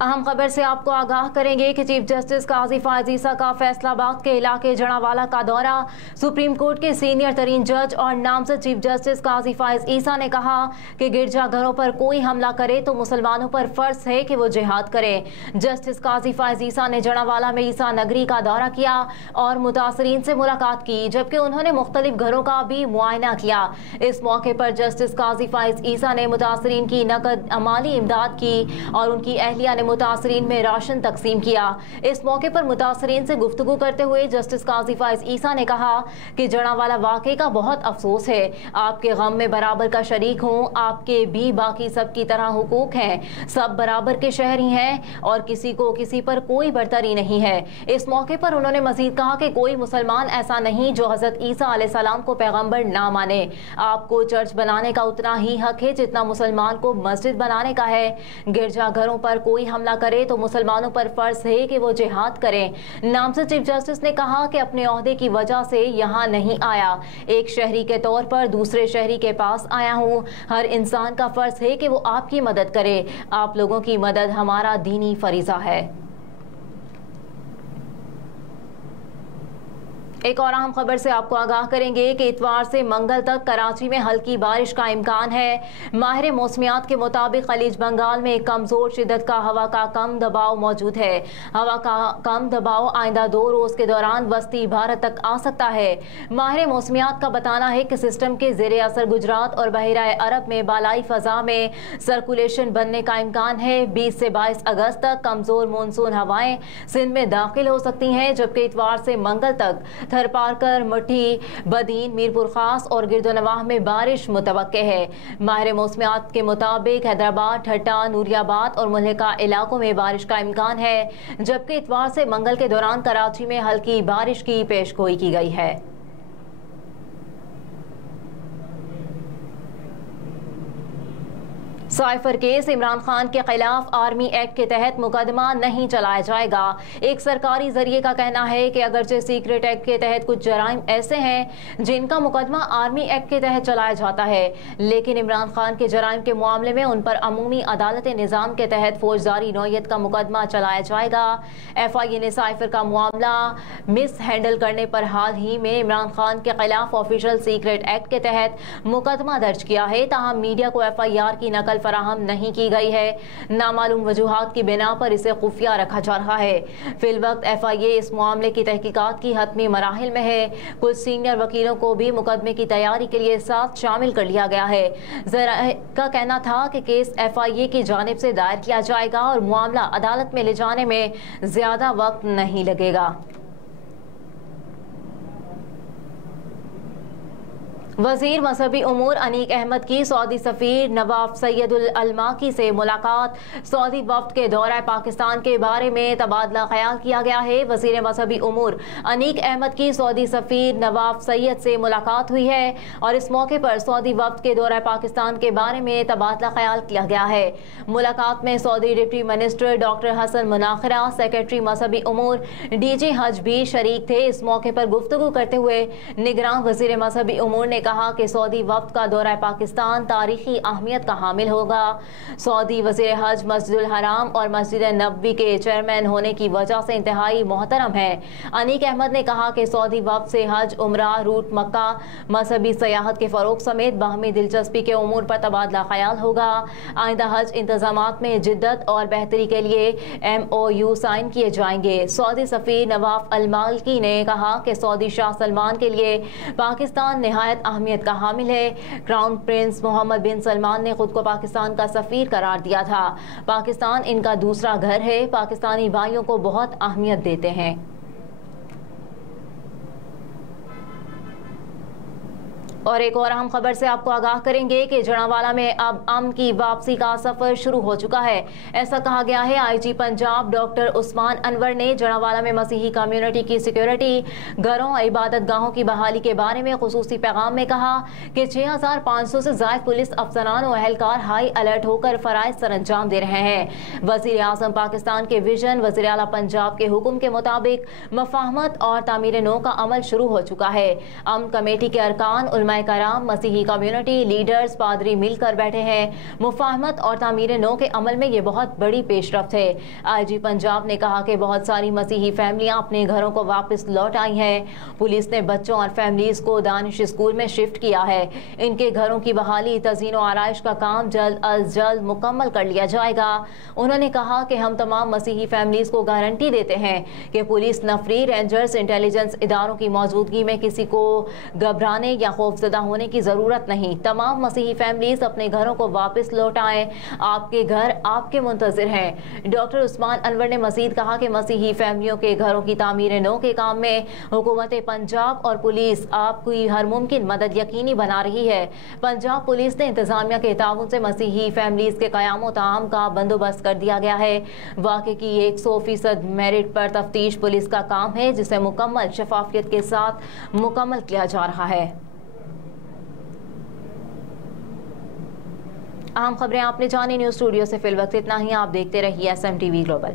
अहम खबर से आपको आगाह करेंगे कि चीफ जस्टिस काजी फायज ईसा का फैसलाबाद के इलाके जड़ावाला का दौरा। सुप्रीम कोर्ट के सीनियर तरीन जज और नामजद चीफ जस्टिस काजी फायज ईसा ने कहा कि गिरजाघरों पर कोई हमला करे तो मुसलमानों पर फर्ज है कि वो जिहाद करें। जस्टिस काजी फायज ईसा ने जड़ावाला में ईसा नगरी का दौरा किया और मुतासरीन से मुलाकात की, जबकि उन्होंने मुख्तलिफ घरों का भी मुआयना किया। इस मौके पर जस्टिस काजी फायज ईसा ने मुतासरीन की नकद अमाली इमदाद की और उनकी अहलिया ने मुतासरीन में राशन तकसीम किया। इस मौके पर मुतासरीन से गुफ्तगू करते हुए जस्टिस काजी फायज ईसा ने कहा कि जड़ावाला वाक़े का बहुत अफसोस है। आपके गम में बराबर का शरीक हूँ। आपके भी बाकी सब की तरह हुकूक हैं। सब बराबर के शहरी हैं और किसी को किसी पर कोई बरतरी नहीं है। इस मौके पर उन्होंने मजीद कहा कि कोई मुसलमान ऐसा नहीं जो हज़रत ईसा अलैहिस्सलाम को पैगम्बर ना माने। आपको चर्च बनाने का उतना ही हक है जितना मुसलमान को मस्जिद बनाने का है। गिरजाघरों पर कोई हमला करे तो मुसलमानों पर फर्ज है कि वो जिहाद करें। नामजद चीफ जस्टिस ने कहा कि अपने ओहदे की वजह से यहाँ नहीं आया, एक शहरी के तौर पर दूसरे शहरी के पास आया हूँ। हर इंसान का फर्ज है कि वो आपकी मदद करे। आप लोगों की मदद हमारा दीनी फरीजा है। एक और अहम खबर से आपको आगाह करेंगे कि इतवार से मंगल तक कराची में हल्की बारिश का इम्कान है। माहिर मौसमियात के मुताबिक खलीज बंगाल में कमजोर शिद्दत का हवा का कम दबाव मौजूद है। हवा का कम दबाव आइंदा 2 रोज के दौरान वस्ती भारत तक आ सकता है। माहिर मौसमियात का बताना है कि सिस्टम के ज़ेरे असर गुजरात और बहराए अरब में बालाई फजा में सर्कुलेशन बनने का इम्कान है। 20 से 22 अगस्त तक कमजोर मानसून हवाएं सिंध में दाखिल हो सकती हैं, जबकि इतवार से मंगल तक थरपारकर, मठी, बदीन, मीरपुर खास और गिरदोनवाह में बारिश मुतवक्के है। माहिर मौसमियात के मुताबिक हैदराबाद, ठट्टा, नूरियाबाद और मुल्हिका इलाकों में बारिश का इम्कान है, जबकि इतवार से मंगल के दौरान कराची में हल्की बारिश की पेशगोई की गई है। साइफर केस इमरान खान के खिलाफ आर्मी एक्ट के तहत मुकदमा नहीं चलाया जाएगा। एक सरकारी जरिए का कहना है कि अगरचे सीक्रेट एक्ट के तहत कुछ जराइम ऐसे हैं जिनका मुकदमा आर्मी एक्ट के तहत चलाया जाता है, लेकिन इमरान खान के जराइम के मामले में उन पर अमूमी अदालत निज़ाम के तहत फौजदारी नौयत का मुकदमा चलाया जाएगा। FIA ने साइफर का मामला मिस हैंडल करने पर हाल ही में इमरान खान के खिलाफ ऑफिशियल सीक्रेट एक्ट के तहत मुकदमा दर्ज किया है। ताहम मीडिया को FIR की नकल फराहम नहीं की गई है। नामालूम वजूहात की बिना पर इसे खुफिया रखा जा रहा है। फिलवक्त FIA इस मामले की तहकीकात की हतमी मराहिल में है। कुछ सीनियर वकीलों को भी मुकदमे की तैयारी के लिए साथ शामिल कर लिया गया है। ज़राए का कहना था कि केस FIA की जानिब से दायर किया जाएगा और मामला अदालत में ले जाने में ज्यादा वक्त नहीं लगेगा। वज़ीर मजहबी उमूर अनीक अहमद की सऊदी सफ़ीर नवाफ सैयदुल अलमाकी से मुलाकात। सऊदी वफ्द के दौरा पाकिस्तान के बारे में तबादला ख्याल किया गया है। वज़ीर मजहबी उमूर अनीक अहमद की सऊदी सफ़ीर नवाफ सैयद से मुलाकात हुई है और इस मौके पर सऊदी वफ्द के दौरा पाकिस्तान के बारे में तबादला ख्याल किया गया है। मुलाकात में Saudi deputy minister doctor Hasan मुनाखरा, सेक्रेटरी मजहबी उमूर DG हज भी शरीक थे। इस मौके पर गुफ्तगू करते हुए निगरान वज़ीर मजहबी उमूर ने कहा कि सऊदी वफ्द का दौरा पाकिस्तान तारीखी अहमियत का हामिल होगा। सऊदी वज़ीर हज मस्जिदुल हराम और मस्जिद नबवी के चेयरमैन होने की वजह से इंतहाई मोहतरम है। अनीक अहमद ने कहा कि सऊदी वफ्द से हज, उमरा, रूट मक्का, मजहबी सयाहत के फ़रोग समेत बाहमी दिलचस्पी के उमूर पर तबादला ख्याल होगा। आइंदा हज इंतजामात में जिद्दत और बेहतरी के लिए MOU साइन किए जाएंगे। सऊदी सफ़ीर नवाफ अलमाकी ने कहा कि सऊदी शाह सलमान के लिए पाकिस्तान निहायत अहमियत का हामिल है। क्राउन प्रिंस मोहम्मद बिन सलमान ने खुद को पाकिस्तान का सफीर करार दिया था। पाकिस्तान इनका दूसरा घर है। पाकिस्तानी भाइयों को बहुत अहमियत देते हैं। और एक और अहम खबर से आपको आगाह करेंगे कि जड़ावाला में अब अमन की वापसी का सफर शुरू हो चुका है। ऐसा कहा गया है। IG पंजाब डॉक्टर उस्मान अनवर ने जड़ावाला में मसीही कम्युनिटी की सिक्योरिटी, घरों, इबादत गाहों की बहाली के बारे में खुसूसी पैगाम में कहा कि 6500 से ज्यादा पुलिस अफसरान और अहलकार हाई अलर्ट होकर फराइज सर अंजाम दे रहे हैं। वजीर आजम पाकिस्तान के विजन वजीर आला पंजाब के हुक्म के मुताबिक मफाहमत और तामीर नो का अमल शुरू हो चुका है। अमन कमेटी के अरकान, उलमा علماء کرام, مسیحی کمیونٹی لیڈرز, پادری مل کر بیٹھے ہیں. مفاہمت اور تعمیر نو کے عمل میں یہ بہت بڑی پیش رفت ہے. IG پنجاب نے کہا کہ بہت ساری مسیحی فیملیاں اپنے گھروں کو واپس لوٹ آئی ہیں. پولیس نے بچوں اور فیملیز کو دانش اسکول میں شفٹ کیا ہے. ان کے گھروں کی بحالی, تزئین و آرائش کا کام جلد از جلد مکمل کر لیا جائے گا. انہوں نے کہا کہ ہم تمام مسیحی فیملیز کو گارنٹی دیتے ہیں کہ پولیس نفری, رینجرز, انٹیلیجنس اداروں کی موجودگی میں کسی کو گھبرانے یا خوفزدہ ہونے کی ضرورت نہیں. تمام مسیحی فیملیز اپنے گھروں کو واپس لوٹ آئیں. آپ کے گھر آپ کے منتظر ہیں. ڈاکٹر عثمان انور نے مزید کہا کہ مسیحی فیملیوں کے گھروں کی تعمیر نو کے کام میں حکومت پنجاب اور پولیس آپ کی ہر ممکن مدد یقینی بنا رہی ہے. پنجاب پولیس نے انتظامیہ کے تعاون سے مسیحی فیملیز کے قیام و طعام کا بندوبست کر دیا گیا ہے. واقعے کی 100% میرٹ پر تفتیش پولیس کا کام ہے, جسے مکمل شفافیت کے ساتھ مکمل کیا جا رہا ہے. اہم خبریں آپ نے جانی. نیوز اسٹوڈیو سے فی الوقت اتنا ہی. آپ دیکھتے رہیے SM TV گلوبل.